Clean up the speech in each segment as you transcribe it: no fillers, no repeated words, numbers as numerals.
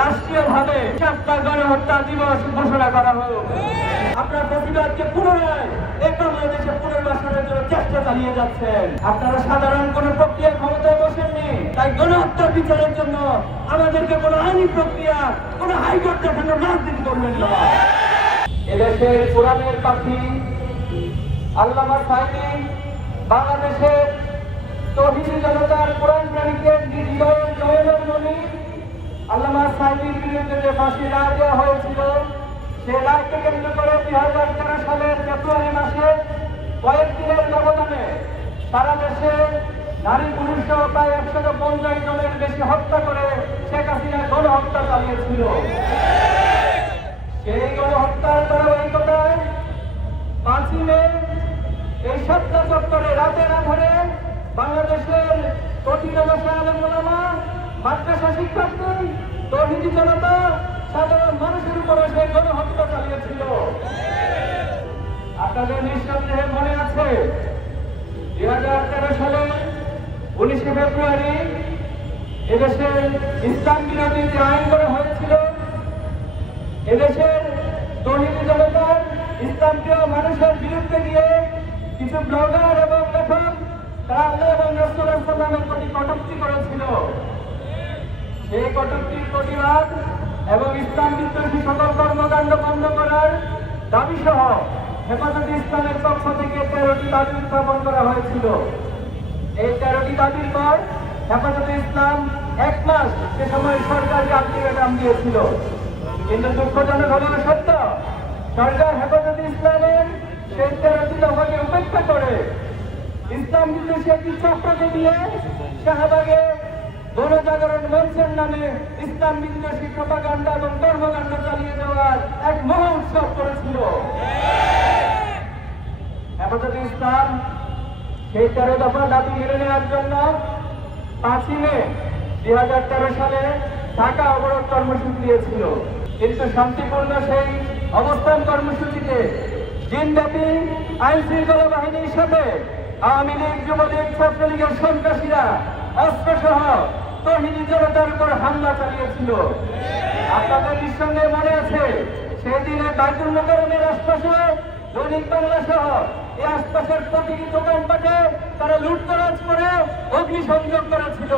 রাষ্ট্রীয়ভাবে ৭টা গণহত্যা দিবস ঘোষণা করা হোক। আপনার প্রতিবাদকে পুনরায় এই বাংলাদেশে পুনর্বাসনের জন্য চেষ্টা চালিয়ে যাচ্ছেন। আপনারা সাধারণ কোন প্রক্রিয়া ক্ষমতায় বসেননি, তাই গণহত্যার বিচারের জন্য আমাদেরকে কোন আইনি প্রক্রিয়া, কোন হাইকোর্ট দেখানোর রাজনীতি করবেন না। এদেশের কোরআনের পাখি আল্লামা সাঈদী বাংলাদেশের তৌহিদি জনতার কোরআন প্রেমিকের হৃদয়ের মনি আল্লামা সাঈদীর বিরুদ্ধে যে ফাঁসি রায় দেওয়া হয়েছিল, সে রায়কে কেন্দ্র করে 2013 সালের ফেব্রুয়ারি মাসে কয়েকদিনের ব্যবধানে সারা দেশে নারী পুরুষ সহ প্রায় 150 জনের বেশি হত্যা করে শেখ হাসিনা গণহত্যা চালিয়েছিল। সেই গণহত্যার ধারাবাহিকতায় 5ই মে এই শাপলা চত্বরে রাতের আধারে বাংলাদেশের কোটি আলেম ওলামা, মাদ্রাসা শিক্ষার্থী, তৌহিদি জনতা, সাধারণ মানুষের উপরে সেই গণহত্যা চালিয়েছিল। আপনাদের নিঃসন্দেহে মনে আছে 2013 সালের 19শে ফেব্রুয়ারি এদেশের ইসলাম বিরোধী যে আইন করা হয়েছিল, এদেশের তৌহিদি জনতার ইসলাম প্রিয় মানুষের বিরুদ্ধে গিয়ে কিছু ব্লগার এবং লেখক তারা আল্লাহ এবং রাসূলের প্রতি কটূক্তি করেছিল। সেই কটূক্তির প্রতিবাদ এবং ইসলাম বিদ্বেষী সকল কর্মকাণ্ড বন্ধ করার দাবি সহ হেফাজতে ইসলামের পক্ষ থেকে 13টি দাবি উত্থাপন করা হয়েছিল। এই 13টি দাবির পর হেফাজতে ইসলাম 1 মাস সে সময় সরকারকে আলটিমেটাম দিয়েছিল, কিন্তু দুঃখজনক হলেও সত্য, সরকার হেফাজতে ইসলামের সেই 13টি দফাকে উপেক্ষা করে ইসলাম বিদ্বেষী একটি চক্রকে দিয়ে শাহবাগে গণজাগরণ মঞ্চের নামে ইসলাম বিদ্বেষী প্রপাগান্ডা এবং কর্মকাণ্ড চালিয়ে দেওয়ার এক মহা উৎসব করেছিল। হেফাজতে ইসলাম সেই 13 দফা দাবি মেনে নেওয়ার জন্য 5ই মে 2013 সালে ঢাকা অবরোধ কর্মসূচি দিয়েছিল, কিন্তু শান্তিপূর্ণ সেই অবস্থান কর্মসূচিতে দিনব্যাপী আইন শৃঙ্খলা বাহিনীর সাথে আওয়ামী লীগ, যুবলীগ, ছাত্রলীগের সন্ত্রাসীরা অস্ত্রসহ তৌহিদি জনতার উপর হামলা চালিয়েছিল। আপনাদের নিঃসন্দেহে মনে আছে সেই দিনে বাইতুল মোকাররমের আশপাশে, দৈনিক বাংলা সহ এই আশপাশের প্রতিটি দোকানপাটে তারা লুটতরাজ করে অগ্নিসংযোগ করেছিল।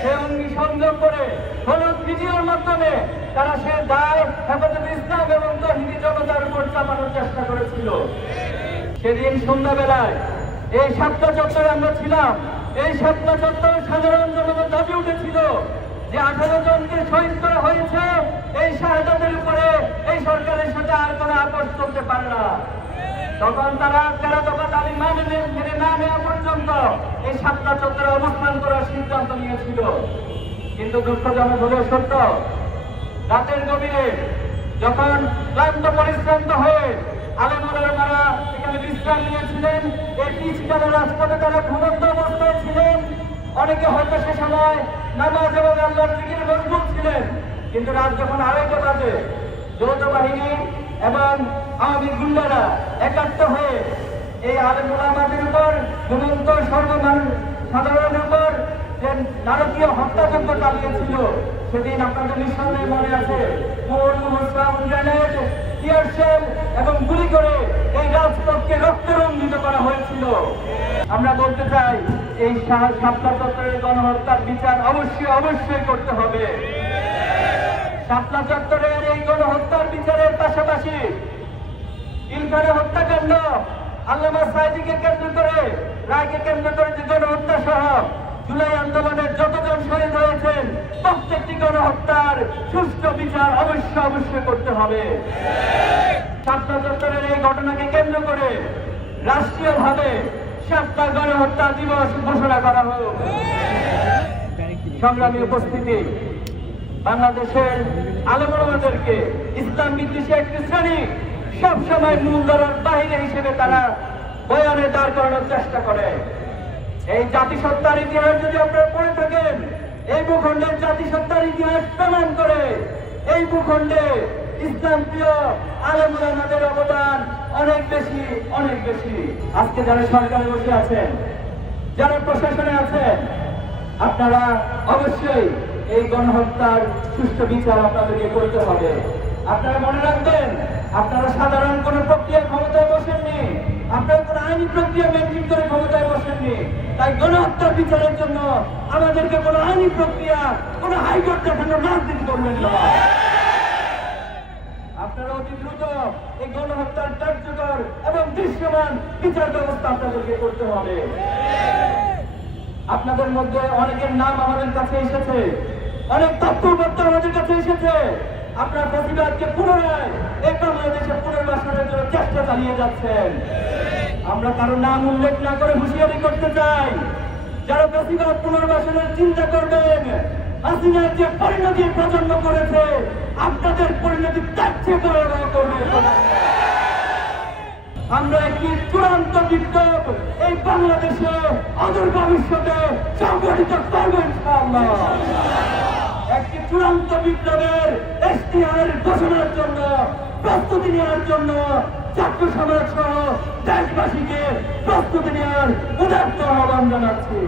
সে অগ্নিসংযোগ করে হলুদ ভিডিওর মাধ্যমে তারা সে দায় হেফাজতে ইসলাম এবং তৌহিদি জনতার উপর চাপানোর চেষ্টা করেছিল। সেদিন সন্ধ্যাবেলায় এই শাপলা চত্বরে আমরা ছিলাম। এই শাপলা চত্বরে সাধারণ জনতার দাবি উঠেছিল যে 18 জনকে শহীদ করা হয়েছে, এই শাহাদাতের উপরে এই সরকারের সাথে আর কোনো আপোষ চলতে পারে না। তখন তারা 13 দফা দাবি মেনে না নেওয়া পর্যন্ত এই শাপলা চত্বরে অবস্থান করার সিদ্ধান্ত নিয়েছিল। কিন্তু দুঃখজনক হলেও সত্য, রাতের গভীরে যখন ক্লান্ত পরিশ্রান্ত হয়ে আলেম ওলামারা এখানে বিশ্রাম নিয়েছিলেন, এই পিচকানা রাজপথে তারা ঘুমন্ত অবস্থায় ছিলেন। অনেকে হয়তো সে সময় নামাজ এবং আল্লাহর জিকিরে মশগুল ছিলেন, কিন্তু রাত যখন 2:30 বাজে যৌথ বাহিনী এবং আওয়ামী গুন্ডারা একাত্ম হয়ে এই আলেম ওলামাদের উপর ঘুমন্ত সাধারণের উপর যে নারকীয় হত্যাযজ্ঞ চালিয়েছিল, সেদিন আপনাদের নিঃসন্দেহে মনে আছে গ্রেনেড, টিয়ারশেল এবং গুলি করে এই রাজপথকে রক্তরঞ্জিত করা হয়েছিল। আমরা বলতে চাই এই শাপলা চত্বরের গণহত্যার বিচার অবশ্যই করতে হবে। শাপলা চত্বরের এই গণহত্যার বিচারের পাশাপাশি ইলখানে হত্যাকাণ্ড, আল্লামা সাঈদীকে কেন্দ্র করে, রায়কে কেন্দ্র করে যে গণহত্যা সহ জুলাই আন্দোলনের যতজন শহীদ হয়েছেন প্রত্যেকটি গণহত্যার সুষ্ঠু বিচার অবশ্যই করতে হবে। শাপলা চত্বরের এই ঘটনাকে কেন্দ্র করে রাষ্ট্রীয়ভাবে 7টা গণহত্যা দিবস ঘোষণা করা হোক। সংগ্রামী উপস্থিতি, বাংলাদেশের আলেম ওলামাদেরকে ইসলাম বিদ্বেষী একটি শ্রেণী সবসময় মূলধারার বাহিনী হিসেবে তারা বয়ানে দাঁড় করানোর চেষ্টা করে। এই জাতিসত্তার ইতিহাস যদি আপনারা পড়ে থাকেন, এই ভূখণ্ডের জাতিসত্তার ইতিহাস প্রমাণ করে এই ভূখণ্ডে ইসলাম প্রিয় আলেম ওলামাদের অবদান অনেক বেশি। আজকে যারা সরকারে বসে আছেন, যারা প্রশাসনে আছেন, আপনারা অবশ্যই এই গণহত্যার সুষ্ঠু বিচার আপনাদেরকে করতে হবে। আপনারা মনে রাখবেন, আপনারা সাধারণ কোন প্রক্রিয়া ক্ষমতায় বসেননি, আপনারা কোন আইনি প্রক্রিয়া মেনটেন করে ক্ষমতায় বসেননি। তাই গণহত্যার বিচারের জন্য আমাদেরকে কোন আইনি প্রক্রিয়া, কোন হাইকোর্ট দেখানোর রাজনীতি করবেন না। আপনারা অতি দ্রুত এই গণহত্যার কার্যকর এবং দৃশ্যমান বিচার ব্যবস্থা আপনাদেরকে করতে হবে। আপনাদের মধ্যে অনেকের নাম আমাদের কাছে এসেছে, অনেক তথ্যপত্র আমাদের কাছে এসেছে। আপনার প্রতিবাদকে পুনরায় এই বাংলাদেশে পুনর্বাসনের জন্য চেষ্টা চালিয়ে যাচ্ছেন। আমরা কারো নাম উল্লেখ না করে হুঁশিয়ারি করতে চাই, যারা প্রতিবাদ পুনর্বাসনের চিন্তা করবেন, হাসিনার যে পরিণতির প্রজন্ম করেছে, আপনাদের পরিণতি তার চেয়ে বড় করবে। আমরা একটি চূড়ান্ত বিপ্লব এই বাংলাদেশে অদূর ভবিষ্যতে সংগঠিত করব ইনশাআল্লাহ। একটি চূড়ান্ত বিপ্লবের ইশতেহার ঘোষণার জন্য প্রস্তুতি নেওয়ার জন্য ছাত্র সমাজ সহ দেশবাসীকে প্রস্তুতি নেওয়ার উদাত্ত আহ্বান জানাচ্ছি।